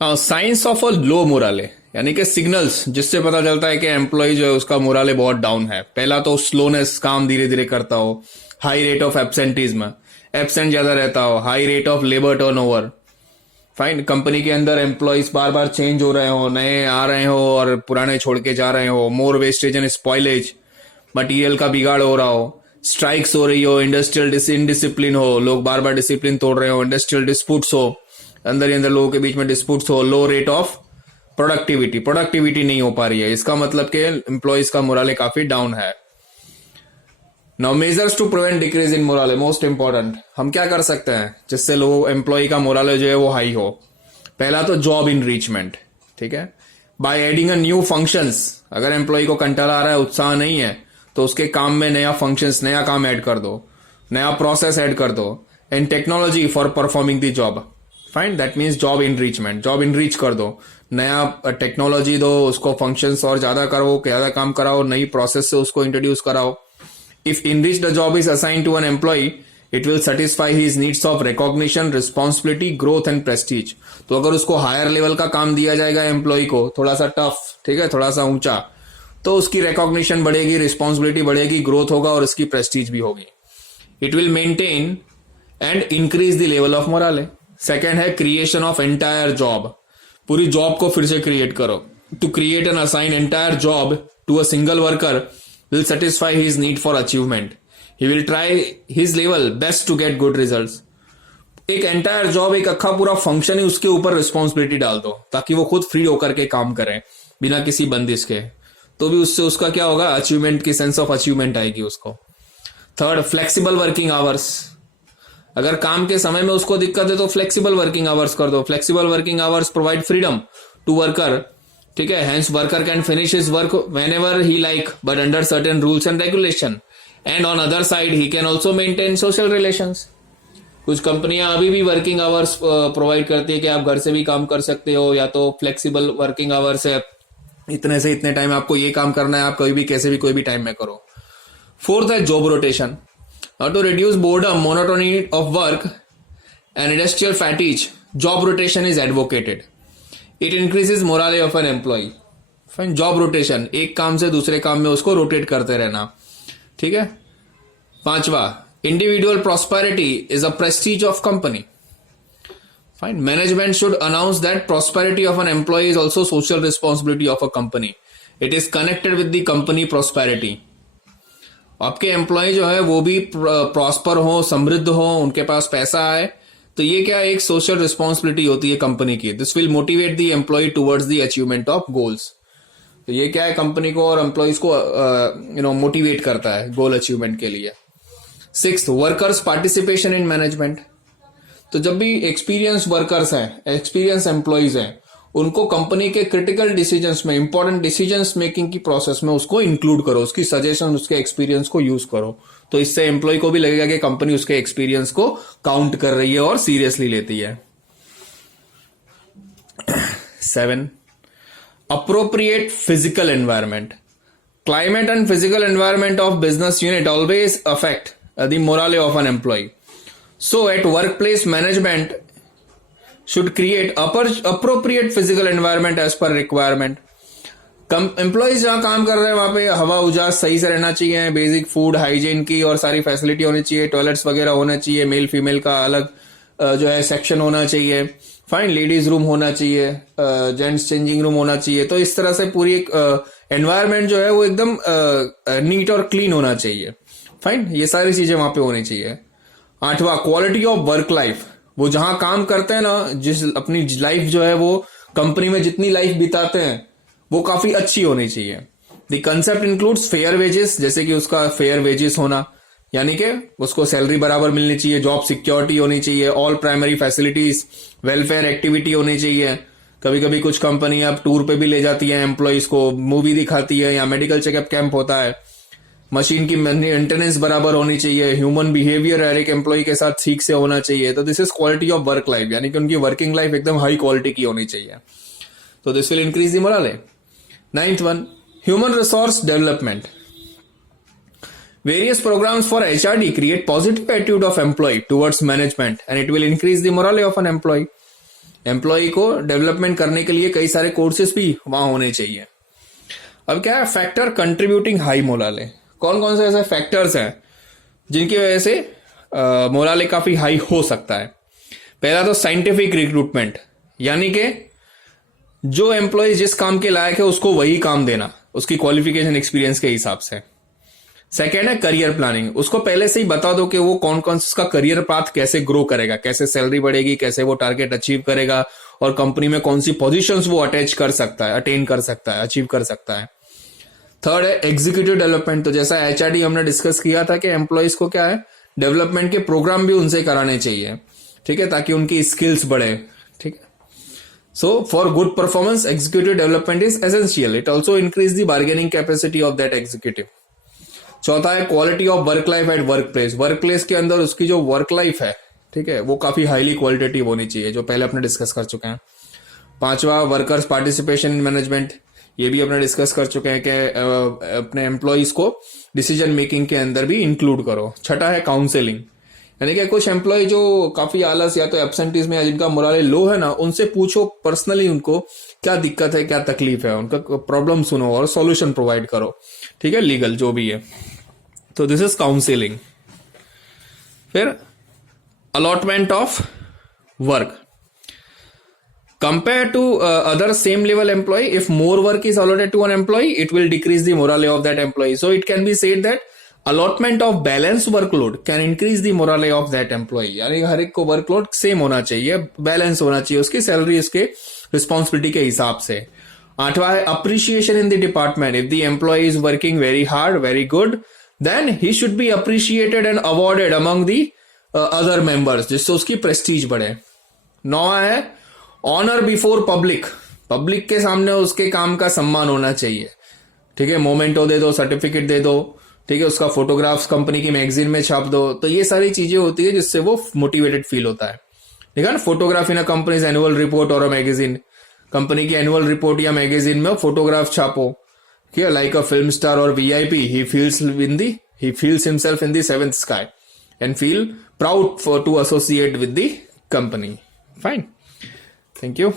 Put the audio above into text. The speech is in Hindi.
साइंस ऑफ अ लो मोराले, यानी कि सिग्नल्स जिससे पता चलता है कि एम्प्लॉय जो है उसका मोराले बहुत डाउन है। पहला तो स्लोनेस, काम धीरे धीरे करता हो, हाई रेट ऑफ एब्सेंटीज्म, एब्सेंट ज्यादा रहता हो, high rate of labour turnover. Fine, company के अंदर एम्प्लॉयज बार बार चेंज हो रहे हो, नए आ रहे हो और पुराने छोड़ के जा रहे हो, मोर वेस्टेज एंड स्पॉइलेज, मटीरियल का बिगाड़ हो रहा हो, स्ट्राइक्स हो रही हो, इंडस्ट्रियल इनडिसिप्लिन हो, लोग बार बार डिसिप्लिन तोड़ रहे हो, इंडस्ट्रियल डिस्प्यूट्स हो, अंदर ही अंदर लोगों के बीच में डिस्प्यूट्स हो, लो रेट ऑफ प्रोडक्टिविटी नहीं हो पा रही है, इसका मतलब कि एम्प्लॉयज का मोराले काफी डाउन है। Now measures to prevent decrease in morale, most important, हम क्या कर सकते हैं जिससे लोग एम्प्लॉय का मोराले जो है वो हाई हो। पहला तो जॉब इनरीचमेंट, ठीक है, by adding a new functions. अगर एम्प्लॉय को कंटाला आ रहा है, उत्साह नहीं है, तो उसके काम में नया फंक्शंस, नया काम ऐड कर दो, नया प्रोसेस ऐड कर दो, and technology for performing the job. Fine, that means job enrichment, job enrich कर दो, नया टेक्नोलॉजी दो उसको, फंक्शंस और ज्यादा करो, ज्यादा काम कराओ, नई प्रोसेस से उसको इंट्रोड्यूस कराओ। If enriched the job is assigned to an employee, it will satisfy his needs of recognition, responsibility, growth and prestige. तो अगर उसको हायर लेवल का काम दिया जाएगा एम्प्लॉय को, थोड़ा सा टफ, ठीक है, थोड़ा सा ऊंचा, तो उसकी रिकॉग्निशन बढ़ेगी, रिस्पॉन्सिबिलिटी बढ़ेगी, ग्रोथ होगा और उसकी प्रेस्टीज भी होगी। It will maintain and increase the level of morale. Second है क्रिएशन ऑफ एंटायर जॉब, पूरी जॉब को फिर से क्रिएट करो। To create and assign entire job to a single worker will satisfy his need for achievement. He will try his level best to get good results. एक एंटायर जॉब, एक अक्खा पूरा फंक्शन ही उसके ऊपर रिस्पॉन्सिबिलिटी डाल दो, ताकि वो खुद फ्री होकर के काम करे बिना किसी बंदिश के, तो भी उससे उसका क्या होगा, अचीवमेंट की सेंस ऑफ अचीवमेंट आएगी उसको। Third, flexible working hours. अगर काम के समय में उसको दिक्कत है तो फ्लेक्सिबल वर्किंग आवर्स कर दो। Flexible working hours provide freedom to worker, ठीक है, hence worker can finish his work whenever he like but under certain rules and regulation, and on other side he can also maintain social relations. कुछ कंपनियां अभी भी वर्किंग आवर्स प्रोवाइड करती है कि आप घर से भी काम कर सकते हो, या तो फ्लेक्सिबल वर्किंग आवर्स है, इतने से इतने टाइम आपको ये काम करना है, आप कभी भी कैसे भी कोई भी टाइम में करो। फोर्थ है job rotation, to reduce boredom, monotony of work and industrial fatigue, job rotation is advocated. It increases morale of an employee. Fine, job rotation, एक काम से दूसरे काम में उसको रोटेट करते रहना, ठीक है। पांचवा, individual prosperity is a prestige of company. Fine, management should announce that prosperity of an employee is also social responsibility of a company, it is connected with the company prosperity. आपके एम्प्लॉय जो है वो भी प्रॉस्पर हो, समृद्ध हो, उनके पास पैसा आए, तो ये क्या एक सोशल रिस्पॉन्सिबिलिटी होती है कंपनी की। This will motivate the employee towards the achievement of goals. तो ये क्या है, कंपनी को और एम्प्लॉयज को मोटिवेट करता है गोल अचीवमेंट के लिए। Sixth, workers participation in management. तो जब भी एक्सपीरियंस वर्कर्स हैं, एक्सपीरियंस एम्प्लॉयज हैं, उनको कंपनी के क्रिटिकल डिसीजंस में, इंपॉर्टेंट डिसीजंस मेकिंग की प्रोसेस में उसको इंक्लूड करो, उसकी सजेशन, उसके एक्सपीरियंस को यूज करो, तो इससे एम्प्लॉय को भी लगेगा कि कंपनी उसके एक्सपीरियंस को काउंट कर रही है और सीरियसली लेती है। 7, appropriate physical environment. Climate and physical environment of business unit always affect the morale of an employee, so at workplace management should create appropriate physical environment as per requirement. Employees जहां काम कर रहे हैं वहां पे हवा उजास सही से रहना चाहिए, बेसिक फूड हाइजीन की और सारी फैसिलिटी होनी चाहिए, टॉयलेट्स वगैरह होना चाहिए, मेल फीमेल का अलग जो है सेक्शन होना चाहिए, फाइन, लेडीज रूम होना चाहिए, जेंट्स चेंजिंग रूम होना चाहिए। तो इस तरह से पूरी एक एनवायरमेंट जो है वो एकदम नीट और क्लीन होना चाहिए। फाइन, ये सारी चीजें वहां पे होनी चाहिए। 8वां, क्वालिटी ऑफ वर्क लाइफ। वो जहां काम करते हैं ना, जिस अपनी लाइफ जो है वो कंपनी में जितनी लाइफ बिताते हैं वो काफी अच्छी होनी चाहिए। The concept includes fair wages, जैसे कि उसका फेयर वेजेस होना, यानी कि उसको सैलरी बराबर मिलनी चाहिए, जॉब सिक्योरिटी होनी चाहिए, all primary facilities, welfare activity होनी चाहिए। कभी कभी कुछ कंपनी अब टूर पे भी ले जाती है एम्प्लॉइज को, मूवी दिखाती है या मेडिकल चेकअप कैंप होता है। मशीन की मेंटेनेंस बराबर होनी चाहिए, ह्यूमन बिहेवियर हर एक एम्प्लॉय के साथ ठीक से होना चाहिए। तो this is quality of work life, यानी कि उनकी वर्किंग लाइफ एकदम हाई क्वालिटी की होनी चाहिए। तो this will increase the morale. 9th one, human resource development. Various programs for HRD create positive attitude of employee towards management and it will increase the morale of an employee. Employee को डेवलपमेंट करने के लिए कई सारे कोर्सेज भी वहां होने चाहिए। अब क्या है, फैक्टर कंट्रीब्यूटिंग हाई मोराले, कौन कौन से ऐसे फैक्टर्स हैं जिनकी वजह से मोराले काफी हाई हो सकता है। पहला तो साइंटिफिक रिक्रूटमेंट, यानी कि जो एम्प्लॉय जिस काम के लायक है उसको वही काम देना, उसकी क्वालिफिकेशन एक्सपीरियंस के हिसाब से। सेकेंड है करियर प्लानिंग, उसको पहले से ही बता दो कि वो कौन कौन उसका करियर पाथ कैसे ग्रो करेगा, कैसे सैलरी बढ़ेगी, कैसे वो टारगेट अचीव करेगा और कंपनी में कौन सी पोजीशंस वो अटैच कर सकता है, अटेन कर सकता है, अचीव कर सकता है। थर्ड है एग्जीक्यूटिव डेवलपमेंट, तो जैसा एचआरडी हमने डिस्कस किया था कि एम्प्लॉयज को क्या है, डेवलपमेंट के प्रोग्राम भी उनसे कराने चाहिए, ठीक है, ताकि उनकी स्किल्स बढ़े, ठीक है। So for good performance executive development is essential, it also increase the bargaining capacity of that executive. चौथा है quality of work life at work place, work place के अंदर उसकी जो वर्क लाइफ है, ठीक है, वो काफी हाईली क्वालिटेटिव होनी चाहिए, जो पहले अपने डिस्कस कर चुके हैं। पांचवा वर्कर्स पार्टिसिपेशन इन मैनेजमेंट, ये भी अपने डिस्कस कर चुके हैं कि अपने एम्प्लॉयज को डिसीजन मेकिंग के अंदर भी इंक्लूड करो। छठा है काउंसलिंग, यानी कि कुछ एम्प्लॉय जो काफी आलस या तो एब्सेंटीज में या जिनका मोराले लो है ना, उनसे पूछो पर्सनली उनको क्या दिक्कत है, क्या तकलीफ है, उनका प्रॉब्लम सुनो और सॉल्यूशन प्रोवाइड करो, ठीक है, लीगल जो भी है। तो दिस इज काउंसलिंग। फिर allotment of work, compared to other same level employee, if more work is allotted to an employee, it will decrease the morale of that employee. So it can be said that allotment of balanced workload can increase the morale of that employee. यानी हर एक को वर्कलोड सेम होना चाहिए, बैलेंस होना चाहिए, उसकी सैलरी उसके रिस्पॉन्सिबिलिटी के हिसाब से। आठवां है appreciation in the department, if the employee is working very hard, very good, then he should be appreciated and awarded among the other members, जिससे उसकी प्रेस्टीज बढ़े। नौवां है ऑनर बिफोर पब्लिक, पब्लिक के सामने उसके काम का सम्मान होना चाहिए, ठीक है, मोमेंटो दे दो, सर्टिफिकेट दे दो, ठीक है, उसका फोटोग्राफ्स कंपनी की मैगजीन में छाप दो। तो ये सारी चीजें होती है जिससे वो मोटिवेटेड फील होता है, ठीक है ना। Photograph in a company's annual report और अ मैगजीन, कंपनी की एनुअल रिपोर्ट या मैगजीन में फोटोग्राफ छापो, ठीक है, लाइक अ फिल्म स्टार और VIP, he feels himself in the seventh sky and feel proud to associate with the company. Fine, thank you.